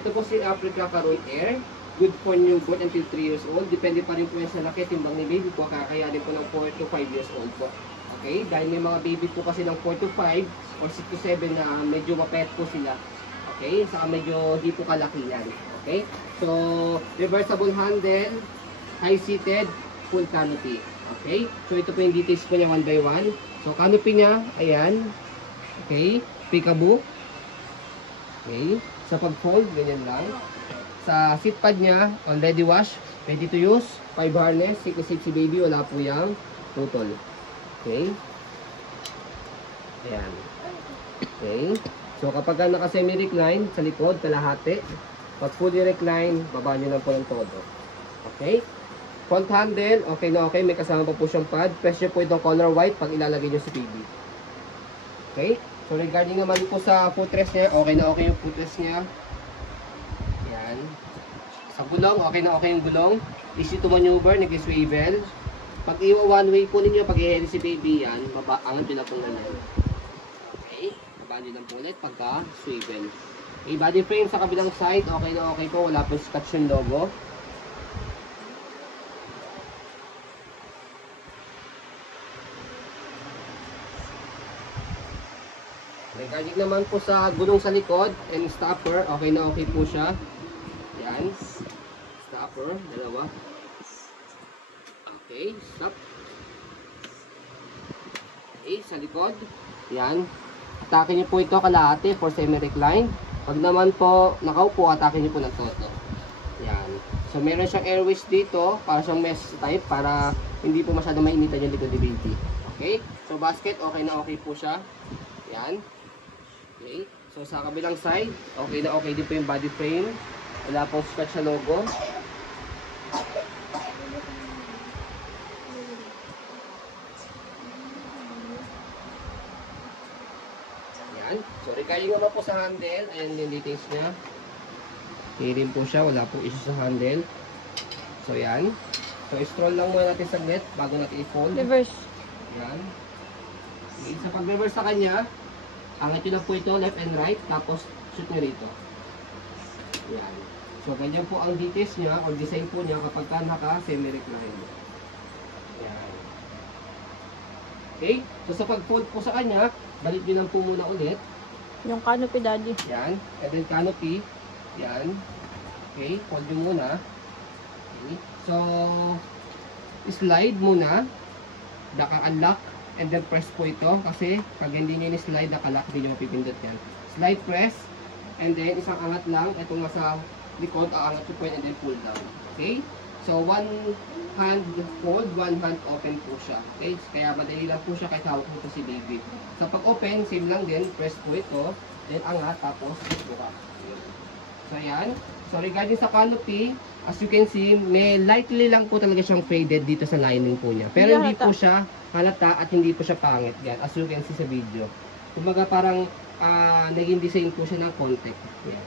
Ito po si Africa Caron Air. Good for newborn until 3 years old. Depende pa rin po yan sa laki, timbang ni baby po. Kakayanin po ng 4 to 5 years old po. Okay? Dahil may mga baby po kasi ng 4 to 5 or 6 to 7 na medyo mapet po sila. Okay? Saka medyo di po kalaki yan. Okay? So, reversible handle, high-seated, full canopy. Okay? So, ito po yung details po niya one by one. So, canopy niya, ayan. Okay? Peekaboo. Okay? Sa pag-fold, ganyan lang. Sa seat pad niya, already wash, ready to use. 5 harness, safe si baby, wala po yung tutol. Okay? Ayan. Okay? So kapag naka-semi-recline, sa likod, kalahati. Pag fully recline, baba nyo lang po ng todo. Okay? Front handle, okay na okay. May kasama pa po siyang pad. Press nyo po itong color white pag ilalagay nyo si baby. Okay? So regarding naman po sa footrest niya, okay na okay yung footrest niya. Yan. Sa gulong, okay na okay yung gulong. Easy to maneuver, nag-swivel. Pag iwa one way po ninyo, pag i-head si baby yan, angat nyo lang po naman. Okay? Babaan nyo lang po ulit pagka swivel. Okay, body frame sa kabilang side, okay na okay po. Wala po scratch yung logo. Regarding naman po sa gulong sa likod and stopper, okay na okay po siya. Yan. Stopper, dalawa. Okay, stop. Okay, sa likod. Yan. Atake nyo po ito kalahati for semi-recline. Pag naman po nakaupo, atake nyo po ng todo. Yan. So meron siyang airways dito, para siyang mesh type, para hindi po masyadong mainitan yung likod ni baby. Okay? So basket, okay na okay po siya. Yan. Okay. So sa kabilang side, okay na okay din po yung body frame. Wala pong scratch sa logo. Yan. So regarding naman po sa handle, ayan yung details niya. Okay din po siya, wala pong issue sa handle. So yan. So scroll lang muna natin saglit bago natin i-fold. Reverse. Yan. Okay. Sa pag-reverse sa kanya, angat nyo lang po ito, left and right, tapos shoot nyo rito. Yan. So, ganyan po ang details niya, or design po niya kapag ka naka-semi-recline. Yan. Okay? So, sa pag-fold po sa kanya, balik nyo lang po muna ulit. Yung canopy, daddy. Yan. And then canopy. Yan. Okay? Fold nyo muna. Okay? So, slide muna. Naka-unlock. And then press po ito kasi pag hindi nyo ni-slide, nakalock, hindi nyo mapipindot yan. Slide press, and then isang angat lang, itong nasa likod, aangat po and then pull down. Okay? So, one hand fold, one hand open po siya. Okay? Kaya madali lang po siya kahit hawak mo po si baby. So, pag open, same lang din, press po ito, then angat, tapos buka. So, ayan. So, regarding sa canopy, as you can see, may lightly lang po talaga siyang faded dito sa lining po niya. Pero hindi po siya halata at hindi po siya pangit. Yan, as you can see sa video. Kumbaga parang naging design po siya ng contact. Yan.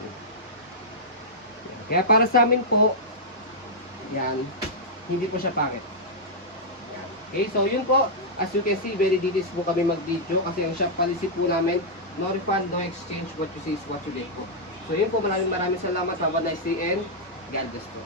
Kaya para sa amin po, yan, hindi po siya pangit. Yan. Okay, so yun po. As you can see, very details po kami mag-video kasi ang shop policy po namin, no refund, no exchange, what you see is what you get po. So yun po, maraming salamat. Have a nice day and God bless po.